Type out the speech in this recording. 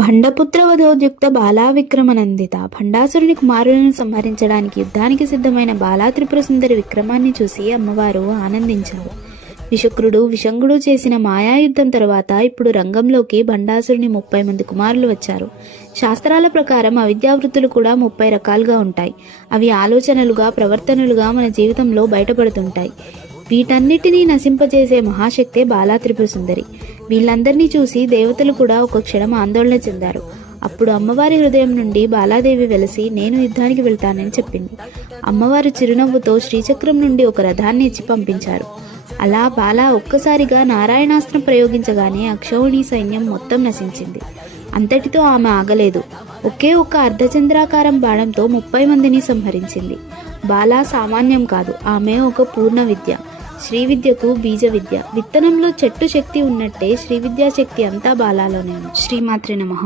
భండపుత్ర వధోద్యుక్త బాలా విక్రమనందిత భండాసురుని కుమారులను సంహరించడానికి యుద్ధానికి సిద్ధమైన బాలా త్రిపుర సుందరి విక్రమాన్ని చూసి అమ్మవారు ఆనందించారు. విశుక్రుడు విశంగుడు చేసిన మాయాయుద్ధం తరువాత ఇప్పుడు రంగంలోకి భండాసురుని 30 మంది కుమారులు వచ్చారు. శాస్త్రాల ప్రకారం అవిద్యావృత్తులు కూడా 30 రకాలుగా ఉంటాయి. అవి ఆలోచనలుగా, ప్రవర్తనలుగా మన జీవితంలో బయటపడుతుంటాయి. వీటన్నిటినీ నశింపజేసే మహాశక్తే బాలా త్రిపుర సుందరి. వీళ్ళందరినీ చూసి దేవతలు కూడా ఒక క్షణం ఆందోళన చెందారు. అప్పుడు అమ్మవారి హృదయం నుండి బాలాదేవి వెలసి నేను యుద్ధానికి వెళ్తానని చెప్పింది. అమ్మవారు చిరునవ్వుతో శ్రీచక్రం నుండి ఒక రథాన్ని ఇచ్చి పంపించారు. అలా బాలా ఒక్కసారిగా నారాయణాస్త్రం ప్రయోగించగానే అక్షౌహిణి సైన్యం మొత్తం నశించింది. అంతటితో ఆమె ఆగలేదు. ఒకే ఒక్క అర్ధచంద్రాకారం బాణంతో 30 మందిని సంహరించింది. బాలా సామాన్యం కాదు, ఆమె ఒక పూర్ణ విద్య. శ్రీ విద్యకు బీజ విద్య. విత్తనంలో చెట్టు శక్తి ఉన్నట్టే శ్రీ విద్యా శక్తి అంతా బాలాలోనే ఉంది. శ్రీమాత్రే నమః.